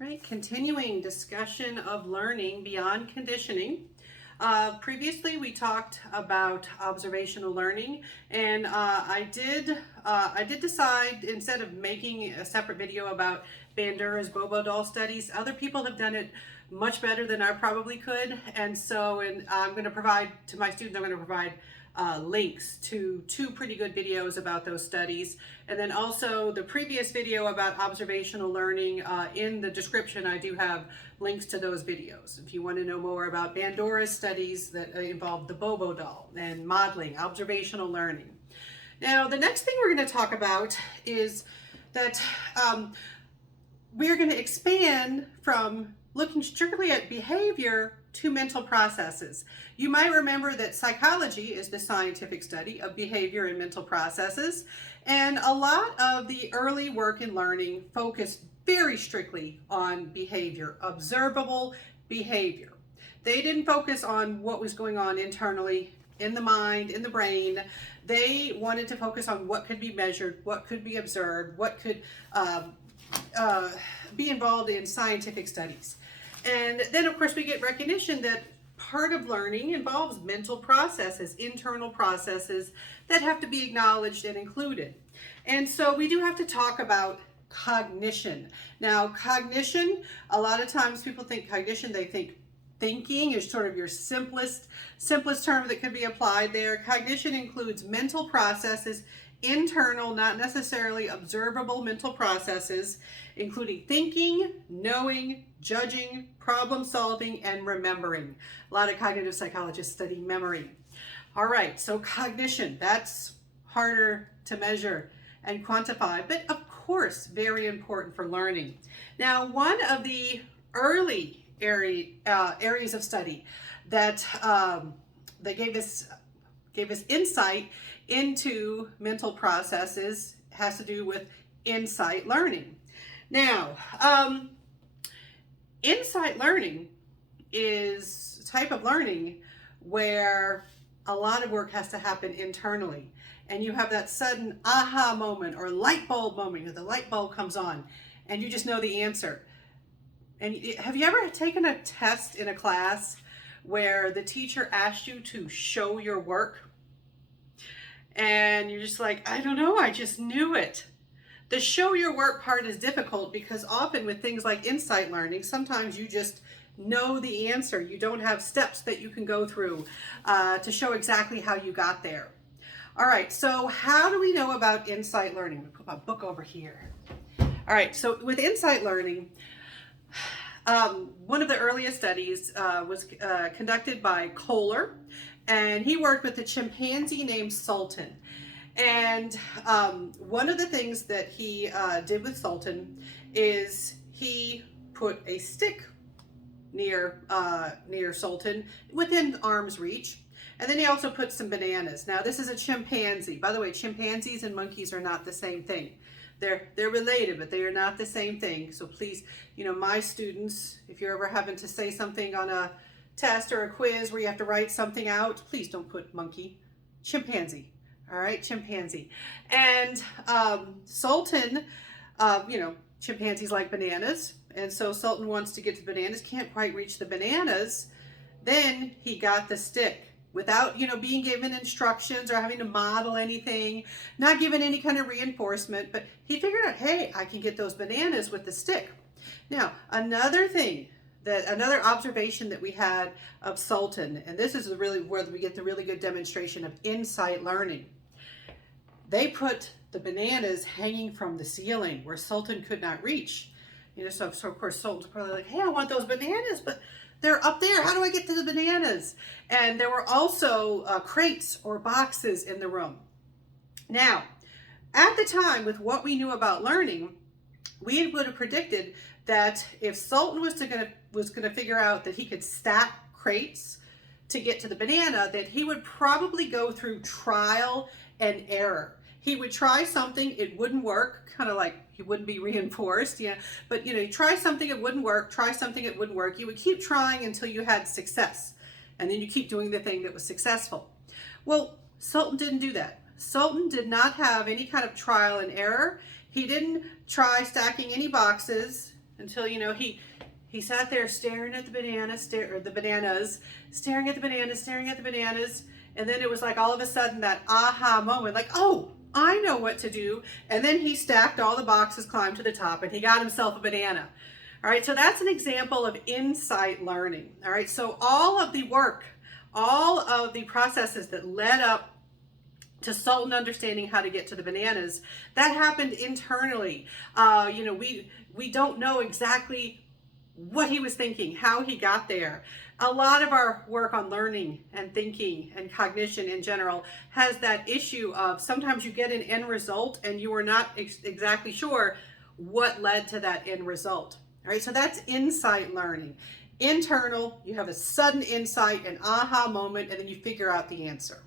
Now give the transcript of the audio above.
Right, continuing discussion of learning beyond conditioning. Previously, we talked about observational learning, and I did decide, instead of making a separate video about Bandura's Bobo doll studies, other people have done it much better than I probably could, and so I'm going to provide to my students. I'm going to provide links to two pretty good videos about those studies, and then also the previous video about observational learning. In the description I do have links to those videos if you want to know more about Bandura's studies that involved the Bobo doll and modeling, observational learning. Now the next thing we're going to talk about is that we're going to expand from looking strictly at behavior to mental processes. You might remember that psychology is the scientific study of behavior and mental processes, and a lot of the early work in learning focused very strictly on behavior, observable behavior. They didn't focus on what was going on internally in the mind, in the brain. They wanted to focus on what could be measured, what could be observed, what could be involved in scientific studies. And then of course we get recognition that part of learning involves mental processes, internal processes that have to be acknowledged and included. And so we do have to talk about cognition. Now cognition, a lot of times people think cognition, they think thinking is sort of your simplest term that could be applied there. Cognition includes mental processes, internal, not necessarily observable mental processes, including thinking, knowing, judging, problem solving, and remembering. A lot of cognitive psychologists study memory. All right, so cognition, that's harder to measure and quantify, but of course, very important for learning. Now, one of the early areas of study that gave us insight into mental processes has to do with insight learning. Now, insight learning is a type of learning where a lot of work has to happen internally, and you have that sudden aha moment or light bulb moment, or the light bulb comes on and you just know the answer. And have you ever taken a test in a class where the teacher asked you to show your work and you're just like, I don't know, I just knew it? The show your work part is difficult because often with things like insight learning, sometimes you just know the answer. You don't have steps that you can go through to show exactly how you got there. All right, so how do we know about insight learning? I'm gonna put my book over here. All right, so with insight learning, one of the earliest studies was conducted by Kohler, and he worked with a chimpanzee named Sultan. And one of the things that he did with Sultan is he put a stick near Sultan within arm's reach, and then he also put some bananas. Now this is a chimpanzee. By the way, chimpanzees and monkeys are not the same thing. They're related, but they are not the same thing. So please, my students, if you're ever having to say something on a test or a quiz where you have to write something out, please don't put monkey, chimpanzee. All right, chimpanzee. And Sultan, chimpanzees like bananas, and so Sultan wants to get to the bananas, can't quite reach the bananas. Then he got the stick without, being given instructions or having to model anything, not given any kind of reinforcement, but he figured out, hey, I can get those bananas with the stick. Now, another observation that we had of Sultan, and this is really where we get the really good demonstration of insight learning. They put the bananas hanging from the ceiling where Sultan could not reach. So of course Sultan's probably like, hey, I want those bananas, but they're up there. How do I get to the bananas? And there were also crates or boxes in the room. Now, at the time, with what we knew about learning, we would have predicted that if Sultan was going to figure out that he could stack crates to get to the banana, that he would probably go through trial and error. He would try something, it wouldn't work, kind of like he wouldn't be reinforced, but you try something, it wouldn't work, try something, it wouldn't work. You would keep trying until you had success, and then you keep doing the thing that was successful. Well, Sultan didn't do that. Sultan did not have any kind of trial and error. He didn't try stacking any boxes until, you know, he sat there staring at the bananas, staring at the bananas, staring at the bananas. And then it was like all of a sudden that aha moment, like, oh, I know what to do. And then he stacked all the boxes, climbed to the top, and he got himself a banana. All right, so that's an example of insight learning. All right, so all of the work, all of the processes that led up to Sultan understanding how to get to the bananas, that happened internally. You know, we don't know exactly what he was thinking, how he got there. A lot of our work on learning and thinking and cognition in general has that issue of sometimes you get an end result and you are not exactly sure what led to that end result. All right, so that's insight learning. Internal, you have a sudden insight, an aha moment, and then you figure out the answer.